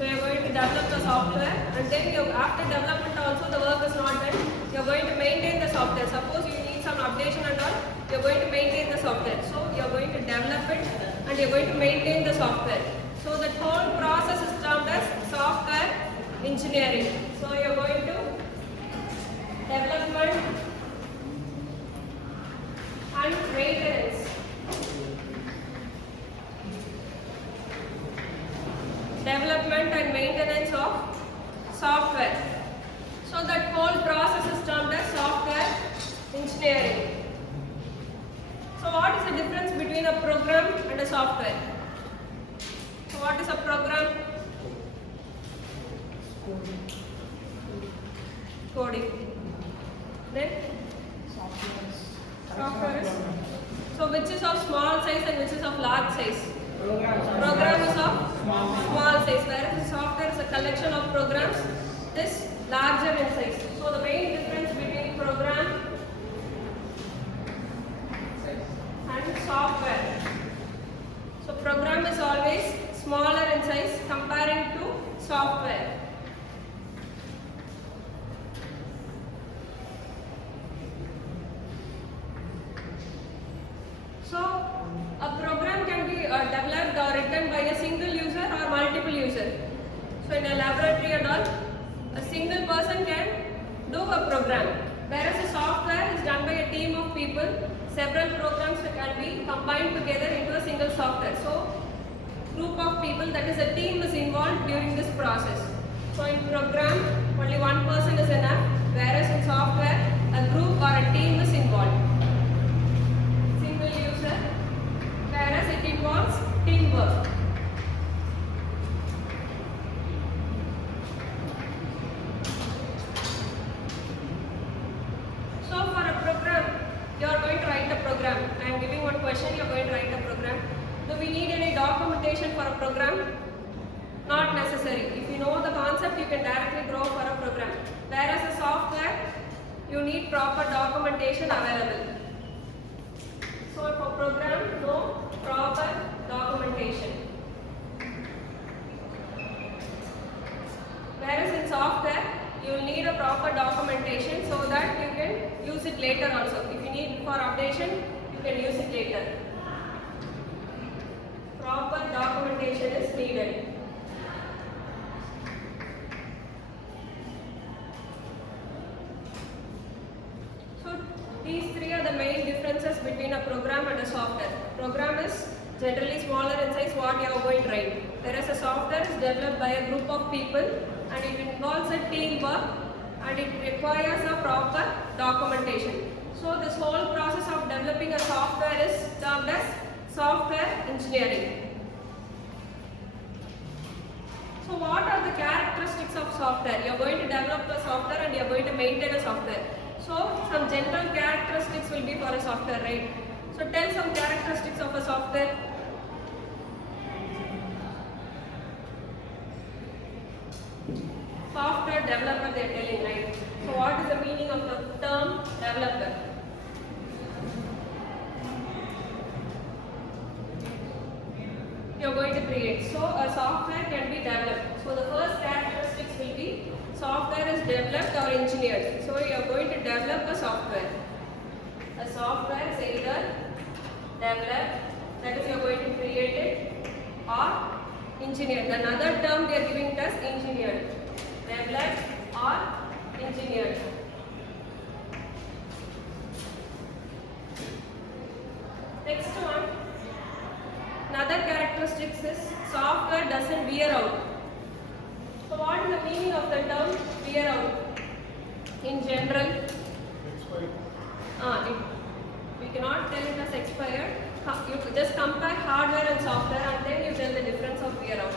So you are going to develop the software, and then after development also the work is not done. You are going to maintain the software. Suppose you need some updation and all, you are going to maintain the software. So you are going to develop it and you are going to maintain the software. So the whole process is termed as software engineering. So you are going to development and maintenance. Development and maintenance of software. So that whole process is termed as software engineering. So what is the difference between a program and a software? So what is a program? Coding. Then software is. So which is of small size and which is of large size? Program is of small size, whereas the software is a collection of programs is larger in size. So the main difference between program and software. So program is always smaller in size comparing to software. So a program can be developed or written by a single user or multiple users. So in a laboratory and all, a single person can do a program, whereas a software is done by a team of people. Several programs can be combined together into a single software. So group of people, that is a team, is involved during this process. So in program, only one person is enough, whereas in software, a group or a team is involved. Whereas it involves teamwork. So for a program, you are going to write a program. I am giving one question, you are going to write a program. Do we need any documentation for a program? Not necessary. If you know the concept, you can directly draw for a program. Whereas a software, you need proper documentation available. So for program, no proper documentation. Whereas in software, you will need a proper documentation so that you can use it later also. If you need for updation, you can use it later. Proper documentation is needed. These three are the main differences between a program and a software. Program is generally smaller in size, what you are going to write. Whereas a software is developed by a group of people and it involves a teamwork and it requires a proper documentation. So this whole process of developing a software is termed as software engineering. So what are the characteristics of software? You are going to develop a software and you are going to maintain a software. So some general characteristics will be for a software, right? So tell some characteristics of a software. Software developer they are telling, right? So what is the meaning of the term developer? You are going to create. So a software can be developed. So the first characteristics will be software is developed or engineered. So you are going to develop a software. A software is either developed, that is you are going to create it, or engineered. Another term they are giving it as engineered. Developed or engineered. Next one. Another characteristics is software doesn't wear out. So what is the meaning of the term wear out? In general, we cannot tell it as expired. You just compare hardware and software and then you tell the difference of wear out.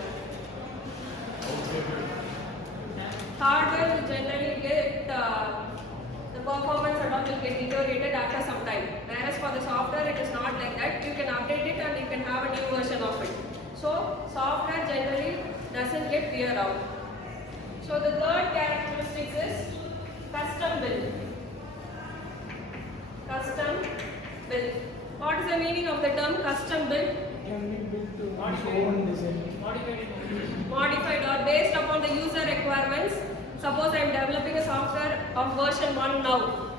Hardware will generally get the performance and all will get deteriorated after some time. Whereas for the software it is not like that. You can update it and you can have a new version of it. So software generally doesn't get wear out. So the third characteristic is custom build. Custom build. What is the meaning of the term custom build? Can we build own design? Modified or based upon the user requirements. Suppose I am developing a software of version 1 now.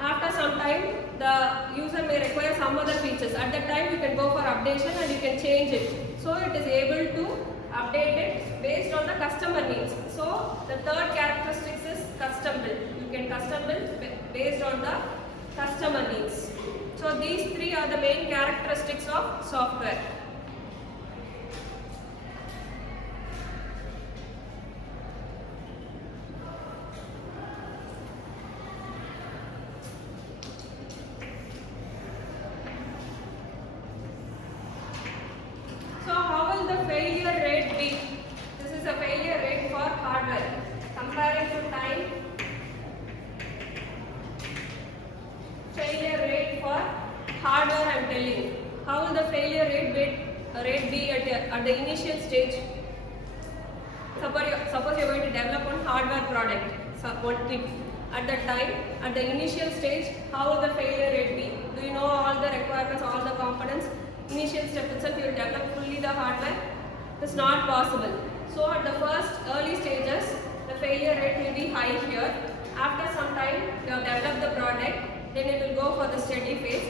After some time, the user may require some other features. At that time, you can go for updation and you can change it. So it is able to update it based on the customer needs. So the third characteristic is custom build. You can custom build based on the customer needs. So these three are the main characteristics of software. So how will the failure rate be? This is a failure rate for hardware. Comparing to time, failure rate for hardware I am telling. How will the failure rate be at the initial stage? Suppose you are going to develop one hardware product. So one tip. At that time, at the initial stage, how will the failure rate be? Do you know all the requirements, all the components? Initial step itself, you will develop fully the hardware. It's not possible. So at the first early stages, the failure rate will be high here. After some time, you have developed the product, then it will go for the steady phase.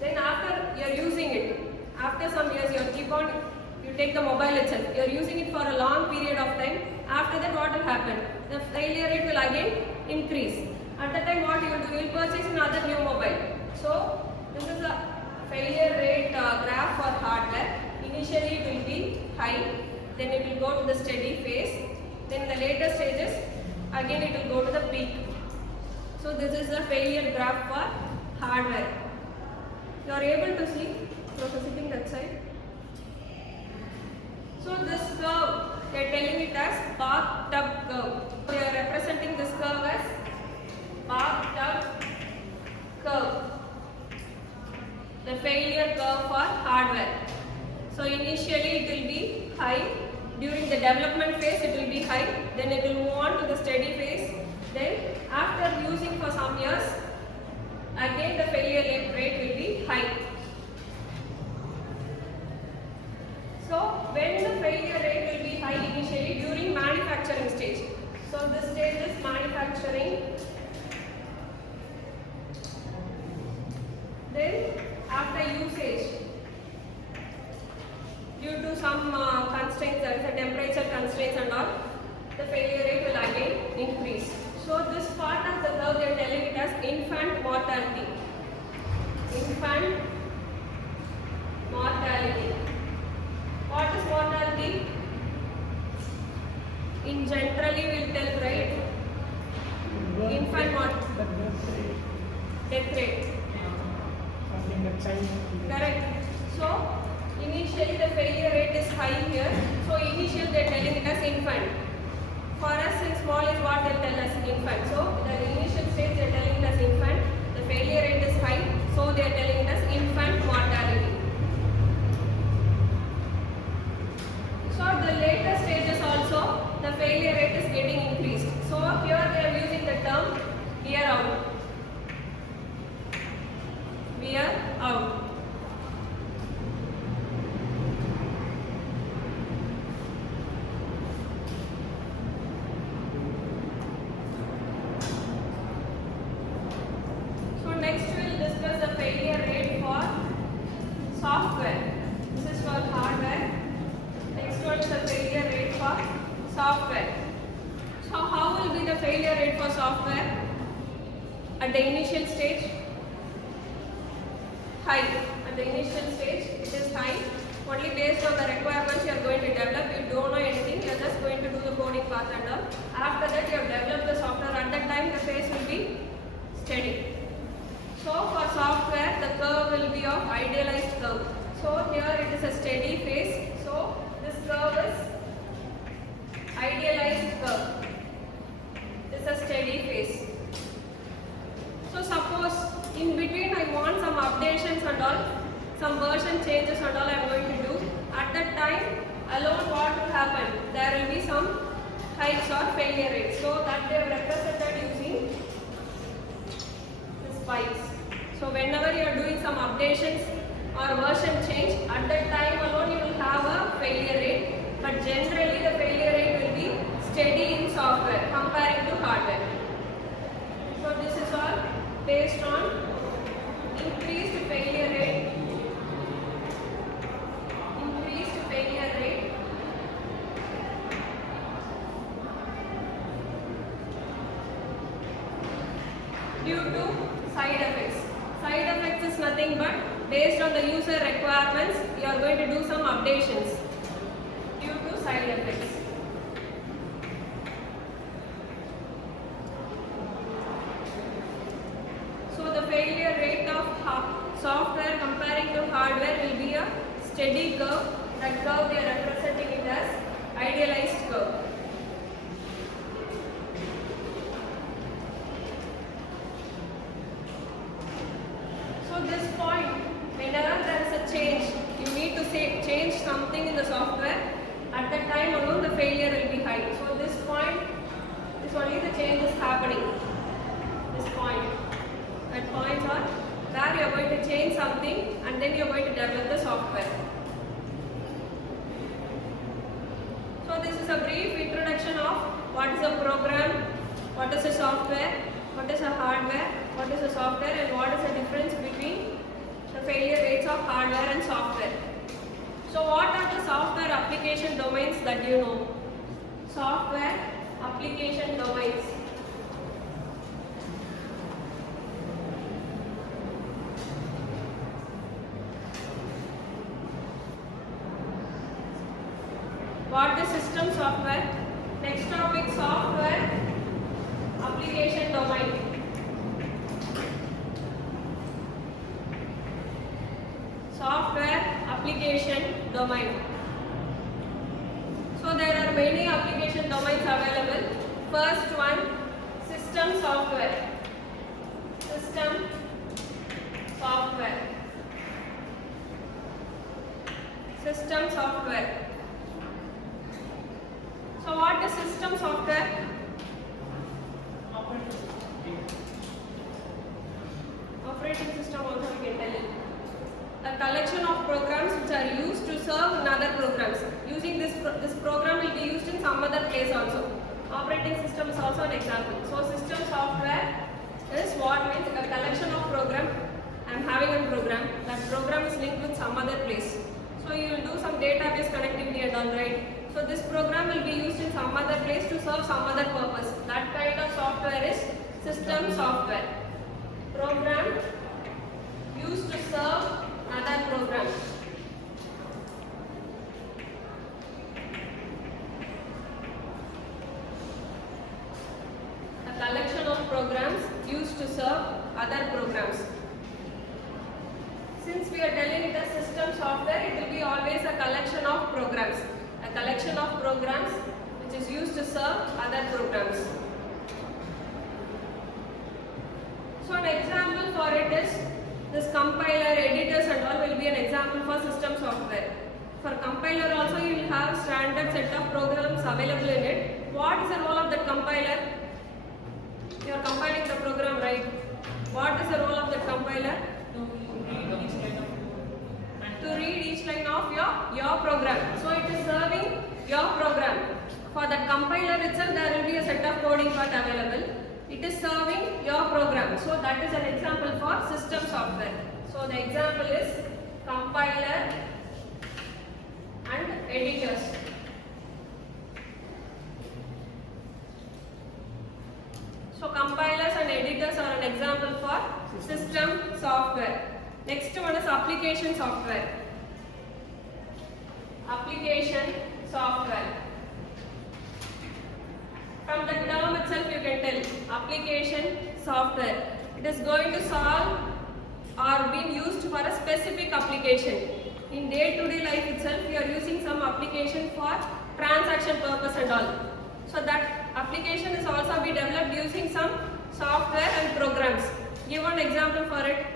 Then after you are using it, after some years you take the mobile itself, you are using it for a long period of time. After that, what will happen? The failure rate will again increase. At that time, what you will do? You will purchase another new mobile. So this is a failure rate graph for hardware. Initially it will be high, then it will go to the steady phase, then in the later stages again it will go to the peak. So this is the failure graph for hardware. You are able to see, Professor sitting that side. So this curve, they are telling it as bathtub curve. So they are representing this curve as bathtub curve. The failure curve for hardware. So initially it will be high. During the development phase it will be high. Then it will move on to the steady phase. Then after using for some years, again the failure rate will be high. So when the failure rate will be high initially during manufacturing stage. So this stage is manufacturing. Then after usage, due to some constraints, there is a temperature constraints and all, the failure rate will again increase. So this part of the curve they are telling it as infant mortality. Infant mortality. What is mortality? In generally we will tell, right? Infant mortality. Death rate. Correct. So initially the failure rate is high here. So initially they are telling it as infant. For us in small is what they will tell us infant. So the initial stage they are telling it as infant. The failure rate is high. So they are telling it as infant mortality. So at the later stages also the failure rate is getting increased. So here they are using the term wear out. Wear out. So next we will discuss the failure rate for software. This is for hardware. Next one is the failure rate for software. So how will be the failure rate for software? At the initial stage, high. At the initial stage, it is high. Only based on the requirements you are going to develop. You don't know anything. You are just going to do the coding part and all. After that, you have developed the software. At that time, the phase will be steady. So for software, the curve will be of idealized curve. So here it is a steady phase. So this curve is idealized curve. This is a steady phase. So suppose in between I want some updations and all, some version changes and all I am going to do. At that time alone what will happen? There will be some hikes or failure rates. So that they have represented using the spikes. So whenever you are doing some updations or version change, at that time alone you will have a failure rate. But generally the failure rate will be steady in software comparing to hardware. So this is all based on increased failure rate. Due to side effects. Side effects is nothing but based on the user requirements, you are going to do some updations due to side effects. So the failure rate of software comparing to hardware will be a steady curve. That curve we are representing it as idealized curve. This point, whenever there is a change, you need to change something in the software. At that time alone the failure will be high. So this point is only the change is happening. This point. That points are where you are going to change something and then you are going to develop the software. So this is a brief introduction of what is a program, what is a software, what is a hardware, what is a software, and what is the difference between the failure rates of hardware and software. So what are the software application domains that you know? Software application domains. What is system software? Next topic, software application domain. Software application domain. So there are many application domains available. First one, system software. System software. System software. So what is system software? Operating system also we can tell it. A collection of programs which are used to serve another programs. Using this program will be used in some other place also. Operating system is also an example. So system software is what means a collection of program. I am having a program. That program is linked with some other place. So you will do some database connectivity and all, right. So this program will be used in some other place to serve some other purpose. That kind of software is system software. Program used to serve another program. A collection of programs used to serve other programs. Since we are telling it as system software, it will be always a collection of programs. A collection of programs which is used to serve other programs. So an example for it is this compiler, editors and all will be an example for system software. For compiler also you will have standard set of programs available in it. What is the role of the compiler? You are compiling the program, right? What is the role of the compiler? To read each line of your program. So it is serving your program. For that compiler itself there will be a set of coding part available. It is serving your program. So that is an example for system software. So the example is compiler and editors. So compilers and editors are an example for system software. Next one is application software. Application software. From the term itself you can tell, application software. It is going to solve or being used for a specific application. In day-to-day life itself, we are using some application for transaction purpose and all. So that application is also be developed using some software and programs. Give one example for it.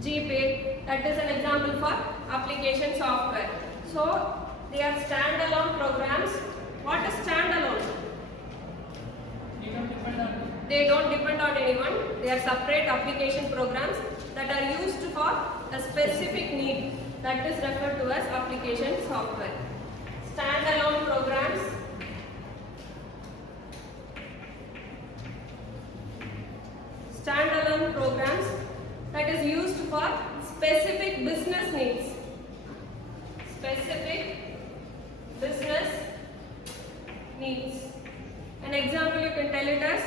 GPay, that is an example for application software. So they are standalone programs. What is standalone? They don't depend on anyone. They are separate application programs that are used for a specific need, that is referred to as application software. Standalone programs. Standalone programs that is used for specific business needs. Specific business needs. An example you can tell it as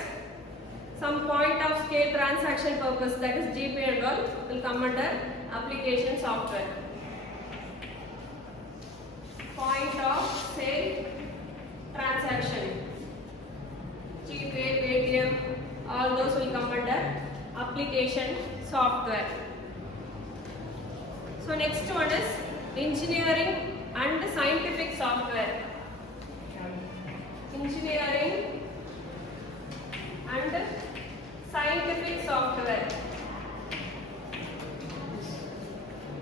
some point of scale transaction purpose, that is GP and all will come under application software. Point of sale transaction, GPay, Paytm, all those will come under application software. So next one is engineering and scientific software. Engineering and scientific software.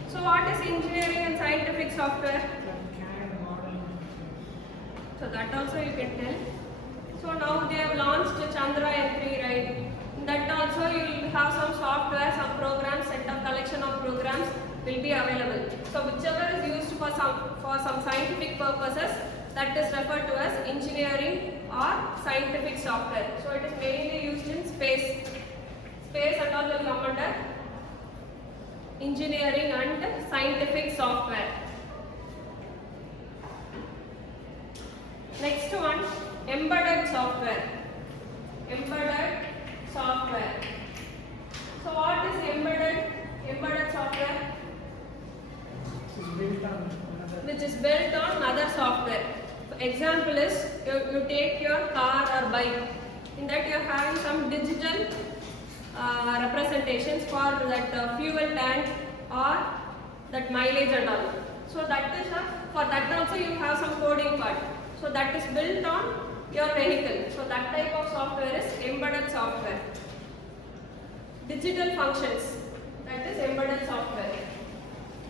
So what is engineering and scientific software? So that also you can tell. So now they have launched Chandrayaan-3, right? In that also you will have some software, some programs, set of collection of programs will be available. So whichever is used for some scientific purposes, that is referred to as engineering or scientific software. So it is mainly used in space. Space and all will come under engineering and scientific software. Next one, embedded software. Embedded software. So what is embedded software? Which is built on other software. Example is you take your car or bike. In that you are having some digital representations for that fuel tank or that mileage and all. So that is for that also you have some coding part. So that is built on your vehicle. So that type of software is embedded software. Digital functions, that is embedded software.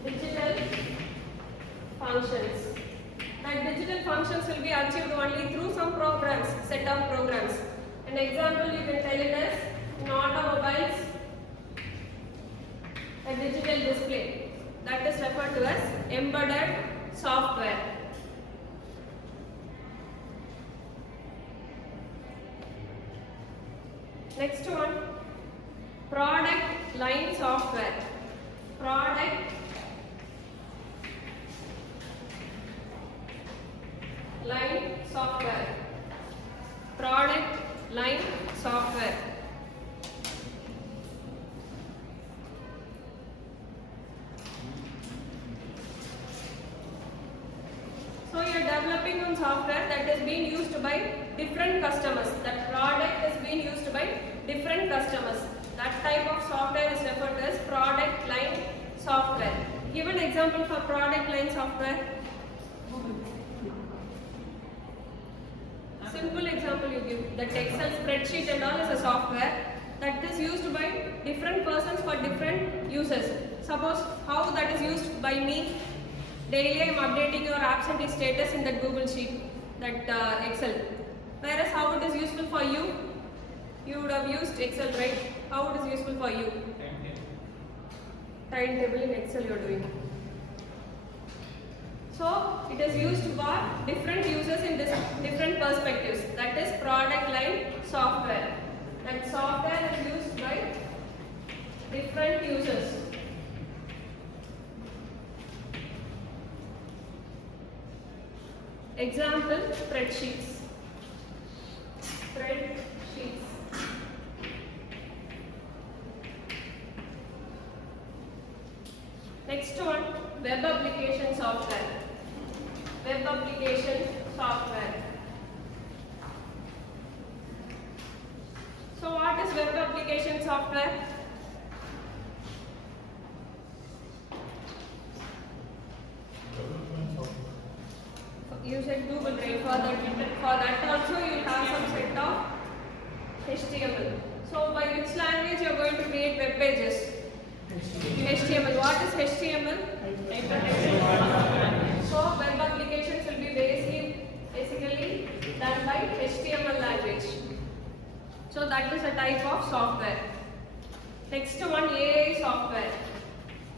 Digital functions. And digital functions will be achieved only through some programs, set of programs. An example you can tell it as in automobiles, a digital display. That is referred to as embedded software. Next one, product line software. Product line software. Product line software. So you are developing one software that is being used by different customers. That product is being used by different customers. That type of software is referred to as product line software. Give an example for product line software. Simple example you give. That Excel spreadsheet and all is a software that is used by different persons for different users. Suppose how that is used by me. Daily I am updating your absentee status in that Google sheet, that Excel. Whereas how it is useful for you? You would have used Excel, right? How it is useful for you? Timetable in Excel you are doing. So it is used for different users in different perspectives. That is product line software. That software is used by different users. Example, spreadsheets. Spreadsheets. Next one, web application software. Web application software. So what is web application software? You said Google, right? For that also you will have some set of HTML. So by which language you are going to create web pages? HTML. What is HTML? So web applications will be basically done by HTML language. So that is a type of software. Next one, AI software.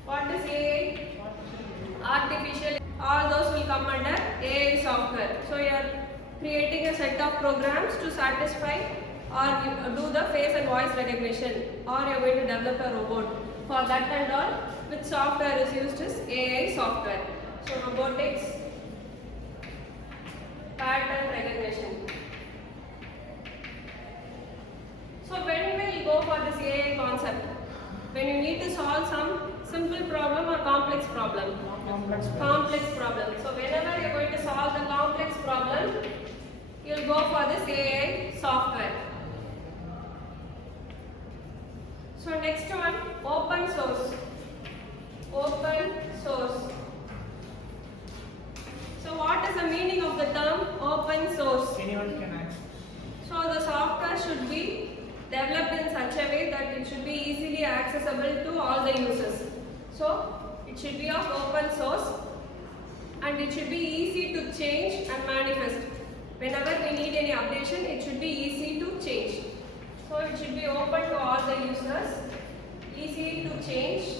What is AI? Artificial. All those will come under AI software. So you are creating a set of programs to satisfy or you do the face and voice recognition, or you are going to develop a robot. For that and all, which software is used is AI software. So robotics, pattern recognition. So when will you go for this AI concept? When you need to solve some simple problem or complex problem? Complex problem. So whenever you are going to solve the complex problem, you will go for this AI software. So next one, open source. Open source. So what is the meaning of the term open source? Anyone can access. So the software should be developed in such a way that it should be easily accessible to all the users. So it should be of open source and it should be easy to change and manifest. Whenever we need any updation, it should be easy to change. So it should be open to all the users, easy to change.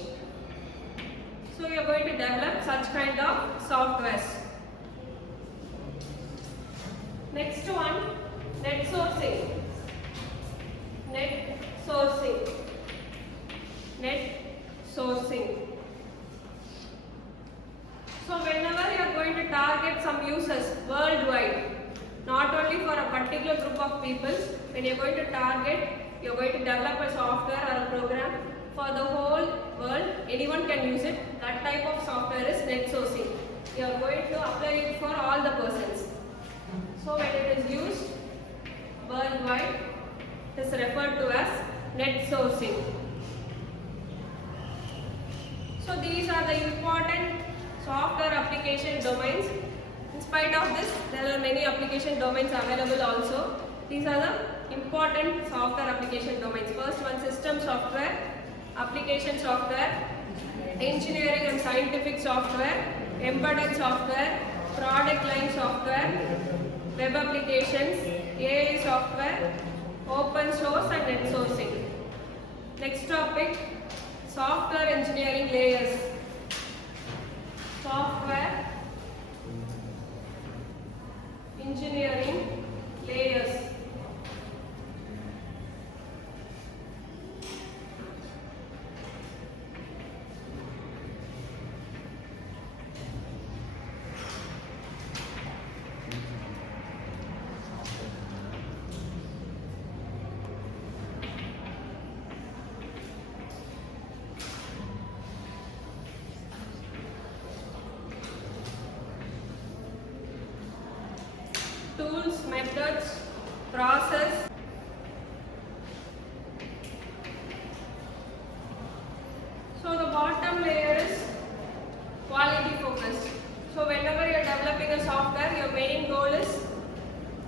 So you are going to develop such kind of softwares. Next one, net sourcing. Net sourcing. Net sourcing. So whenever you are going to target some users worldwide, not only for a particular group of people, when you are going to target, you are going to develop a software or a program for the whole world, anyone can use it. That type of software is net sourcing. You are going to apply it for all the persons. So when it is used worldwide, it is referred to as net sourcing. So these are the important software application domains. In spite of this, there are many application domains available also. These are the important software application domains. First one, system software, application software, engineering and scientific software, embedded software, product line software, web applications, AI software, open source and net sourcing. Next topic, software engineering layers. Software engineering layers. Tools, methods, process. So the bottom layer is quality focused. So whenever you are developing a software, your main goal is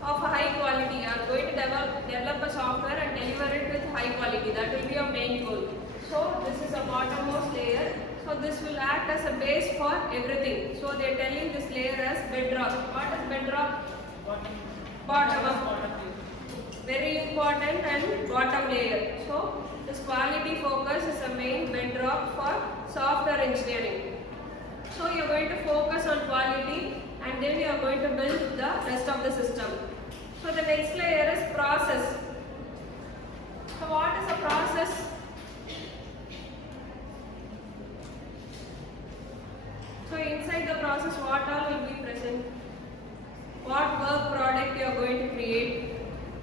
of a high quality. You are going to develop a software and deliver it with high quality. That will be your main goal. So this is a bottommost layer. So this will act as a base for everything. So they are telling this layer as bedrock. What is bedrock? Bottom up. Very important and bottom layer. So this quality focus is the main bedrock for software engineering. So you are going to focus on quality and then you are going to build the rest of the system. So the next layer is process. So what is a process? So inside the process, what all will be present? What work product you are going to create,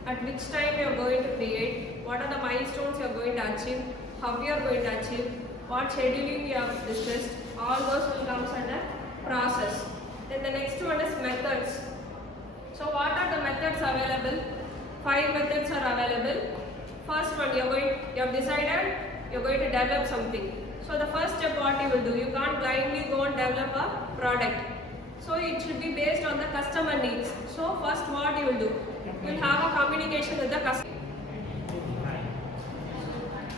at which time you are going to create, what are the milestones you are going to achieve, how you are going to achieve, what scheduling you have discussed, all those will come under process. Then the next one is methods. So what are the methods available? 5 methods are available. First one, you have decided you are going to develop something. So the first step what you will do, you can't blindly go and develop a product. So it should be based on the customer needs. So first what you will do, you will have a communication with the customer.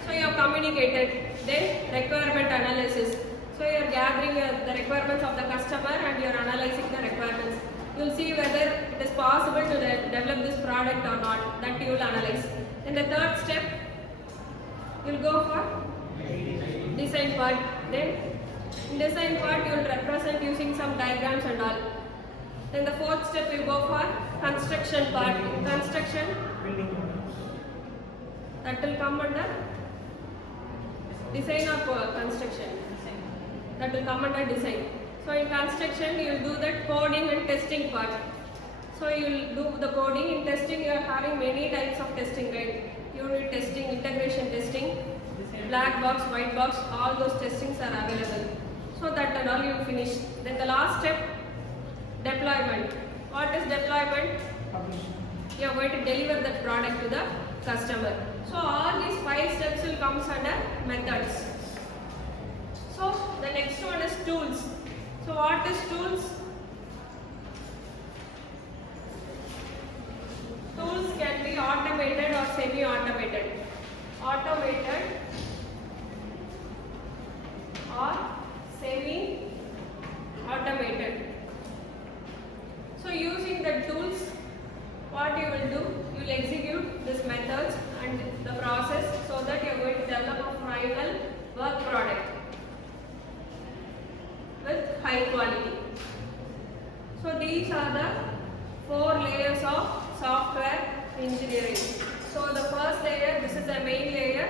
So you have communicated, then requirement analysis. So you are gathering the requirements of the customer and you are analyzing the requirements. You will see whether it is possible to develop this product or not. That you will analyze. Then the third step, you will go for design part. Then in design part you will represent using some diagrams and all. Then the fourth step you go for construction part. In construction Building models. that will come under design or construction. That will come under design. So in construction you will do that coding and testing part. So you will do the coding. In testing you are having many types of testing, right? Unit testing, integration testing, black box, white box, all those testings are available. So that and all you finish. Then the last step, deployment. What is deployment? Publishing. You are going to deliver that product to the customer. So all these 5 steps will come under methods. So the next one is tools. So what is tools? Tools can be automated or semi-automated. Automated or semi-automated. So using the tools, what you will do? You will execute these methods and the process so that you are going to develop a final work product with high quality. So these are the 4 layers of software engineering. So the first layer, this is the main layer.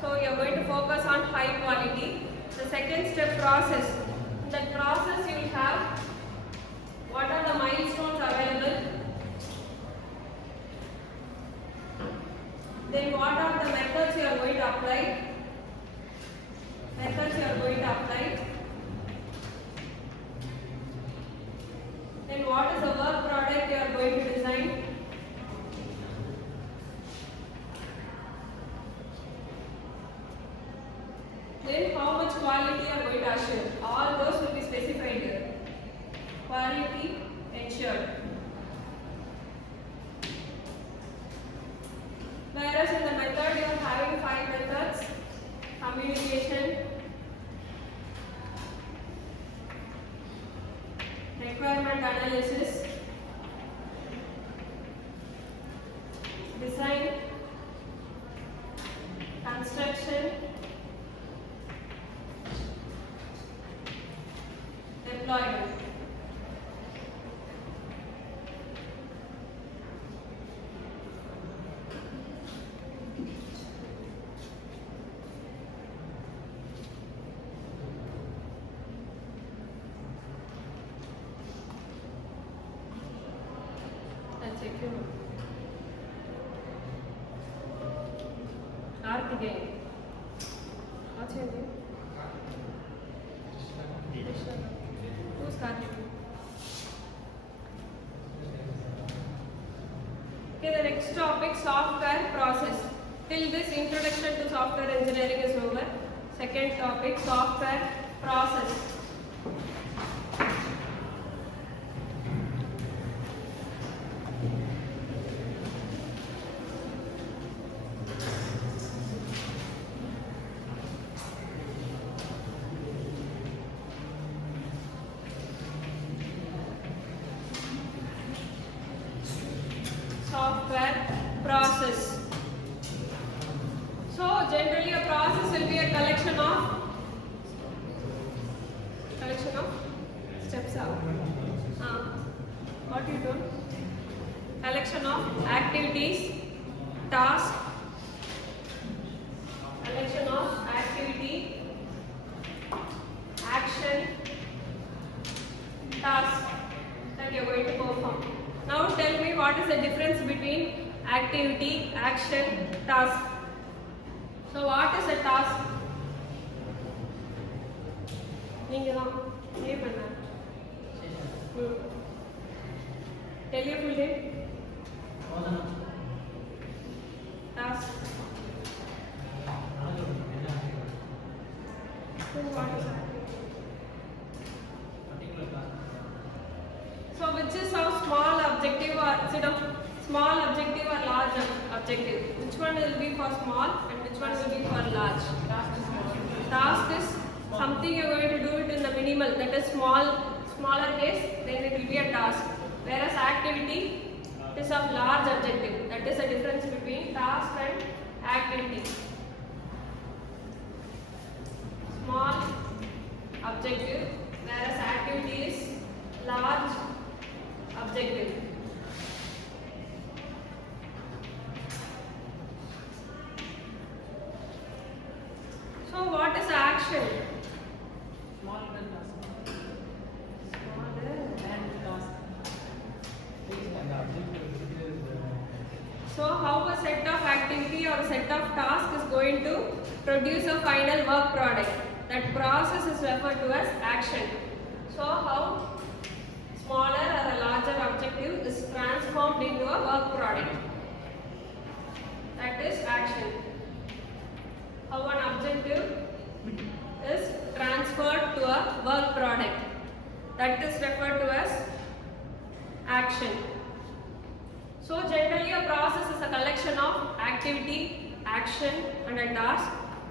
So you are going to focus on high quality. The second step, process. In that process you will have what are the milestones available. Then what are the methods you are going to apply. Methods you are going to apply. Then what is the work product you are going to design. Then how much quality you are going to assure. All those will be specified here. Quality ensured. Whereas in the method you are having 5 methods. Communication, requirement analysis, design, construction, deployment. That's it. Karthikeyan. What's your name? Who's Karthikeyan? Okay, the next topic, software process. Till this introduction to software engineering is over. Second topic, software process. Software process. So generally a process will be a collection of steps out. What you do? Collection of activities, tasks, collection of activity, action, task that you are going to perform. Now tell me what is the difference between activity, action, task. So what is a task? Tell your full name. Task. So what is activity? So which is our small objective or small objective or large objective? Which one will be for small and which one will be for large? Task is something you are going to do it in the minimal, that is smaller case, then it will be a task. Whereas activity is of large objective. That is the difference between task and activity. Small small objective, whereas activity is large objective. So what is action? Small task. Smaller. And task. And the objective is So how a set of activity or a set of task is going to produce a final work product. That process is referred to as action. So how smaller or a larger objective is transformed into a work product. That is action. How an objective is transferred to a work product. That is referred to as action. So generally a process is a collection of activity, action and a task.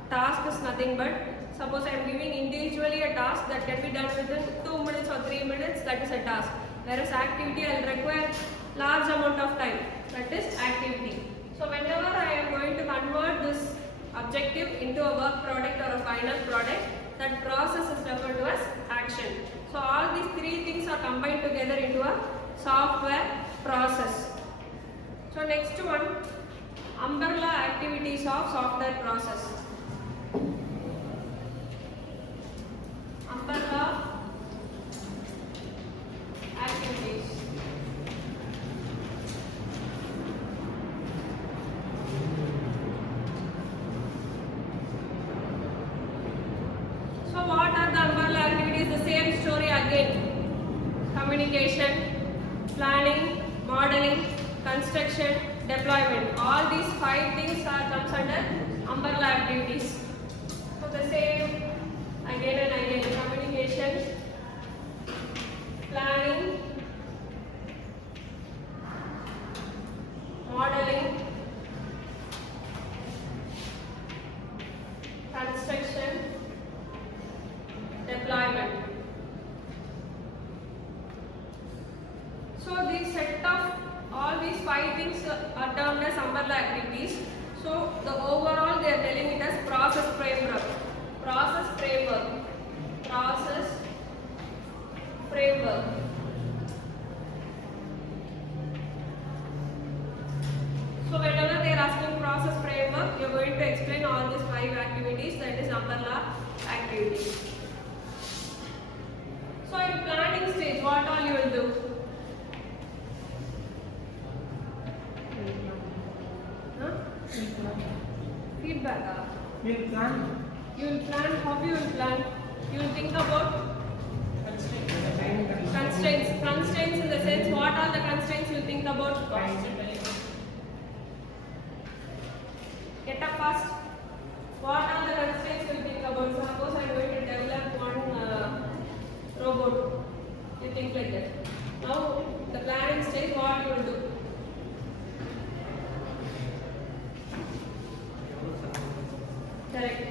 Task is nothing but, suppose I am giving individually a task that can be done within 2 minutes or 3 minutes, that is a task. Whereas activity I will require large amount of time, that is activity. So whenever I am going to convert this objective into a work product or a final product, that process is referred to as action. So all these three things are combined together into a software process. So next one, umbrella activities of software process. Umbrella activities. So what are the umbrella activities? The same story again. Communication, planning, modeling, construction, deployment. All these 5 things comes under umbrella activities. So the same again and again. Communication, planning, modeling, construction, deployment. So these set of all these 5 things are termed as umbrella activities. So the overall they are telling it as process framework. Process framework. Process framework. So whenever they are asking process framework, you are going to explain all these 5 activities, that is umbrella activities. So in planning stage, what all you will do? Feedback. we'll plan. You will plan. How you will plan? You will think about constraints. Constraints in the sense, what are the constraints you will think about? Get up fast. What are the constraints you will think about? Suppose I am going to develop one robot. You think like that. Now the planning stage, what you will do? Correct.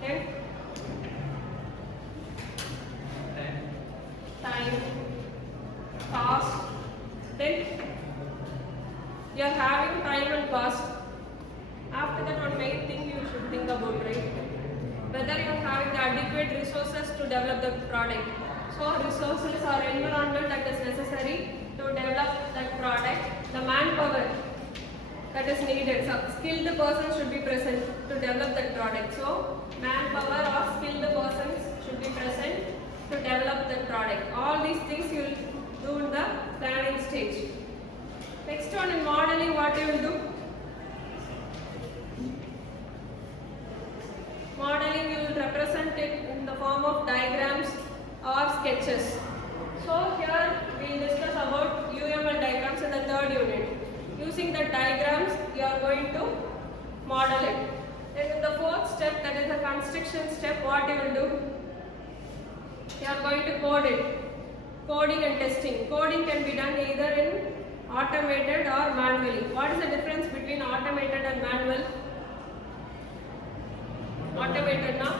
Then time, cost. Then you are having time and cost. After that, one main thing you should think about, right? Whether you are having the adequate resources to develop the product. So resources or environment that is necessary to develop that product. The manpower that is needed. So skilled persons should be present to develop that product. So manpower or skilled persons should be present to develop that product. All these things you will do in the planning stage. Next one, in modeling, what you will do? Modeling, you will represent it in the form of diagrams or sketches. So here we will discuss about UML diagrams in the 3rd unit. Using the diagrams, you are going to model it. Then in the 4th step, that is the construction step, what you will do? You are going to code it. Coding and testing. Coding can be done either in automated or manually. What is the difference between automated and manual? Automated now?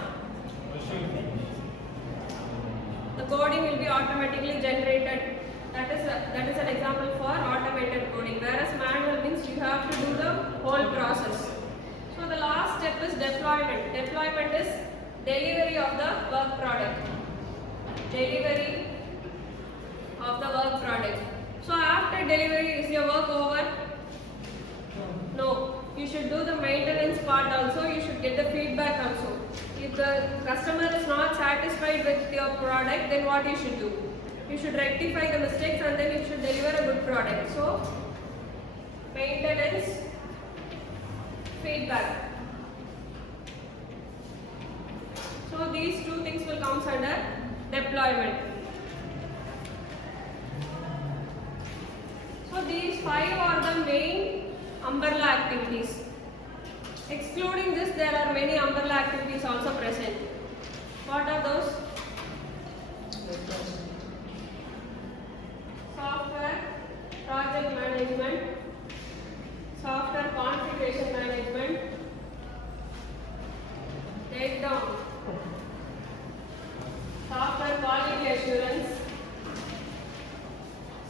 The coding will be automatically generated. That is an example for automated coding. Whereas manual means you have to do the whole process. So So the last step is deployment. Deployment is delivery of the work product. Delivery of the work product. So after delivery, is your work over? No. You should do the maintenance part also. You should get the feedback also. If the customer is not satisfied with your product, then what you should do? You should rectify the mistakes and then you should deliver a good product. So maintenance, feedback. So these two things will come under deployment. So these 5 are the main umbrella activities. Excluding this, there are many umbrella activities also present. What are those? Software project management, software configuration management, takedown, software quality assurance,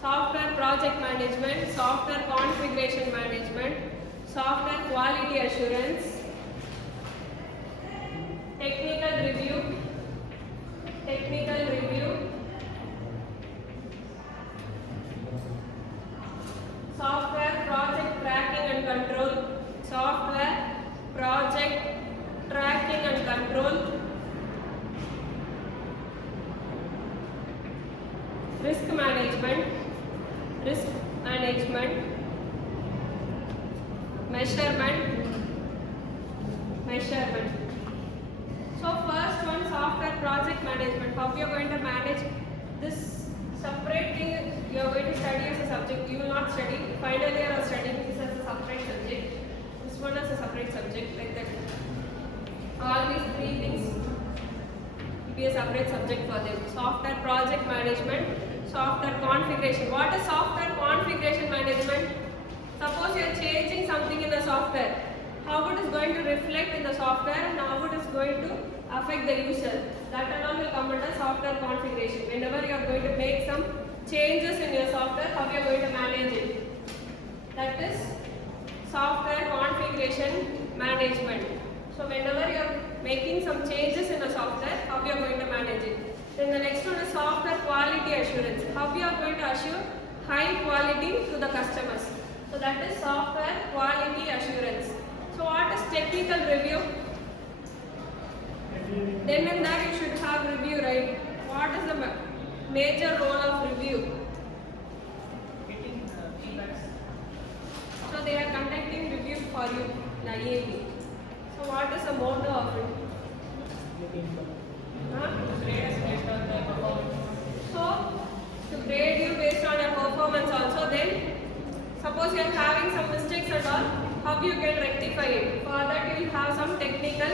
software project management, software configuration management, software quality assurance, technical review, software project tracking and control, software project tracking and control, risk management, measurement. So first one, software project management. How you are going to manage this separate thing? You are going to study as a subject. You will not study. Final year or studying this as a separate subject. This one as a separate subject, like that. All these 3 things will be a separate subject for them. Software project management, software configuration. What is software configuration management? Suppose you are changing something in the software. How it is going to reflect in the software and how it is going to affect the user. That alone will come under software configuration. Whenever you are going to make some changes in your software, how you are going to manage it. That is software configuration management. So whenever you are making some changes in the software, how you are going to manage it. Then the next one is software quality assurance. How you are going to assure high quality to the customers. So that is software quality assurance. So what is technical review? Then and there you should have review, right? What is the major role of review? Getting feedbacks. So they are conducting review for you, the IAB. So what is the motto of it? Grades based on the performance. So to grade you based on your performance also, then suppose you are having some mistakes and all, how you can rectify it? For that you will have some technical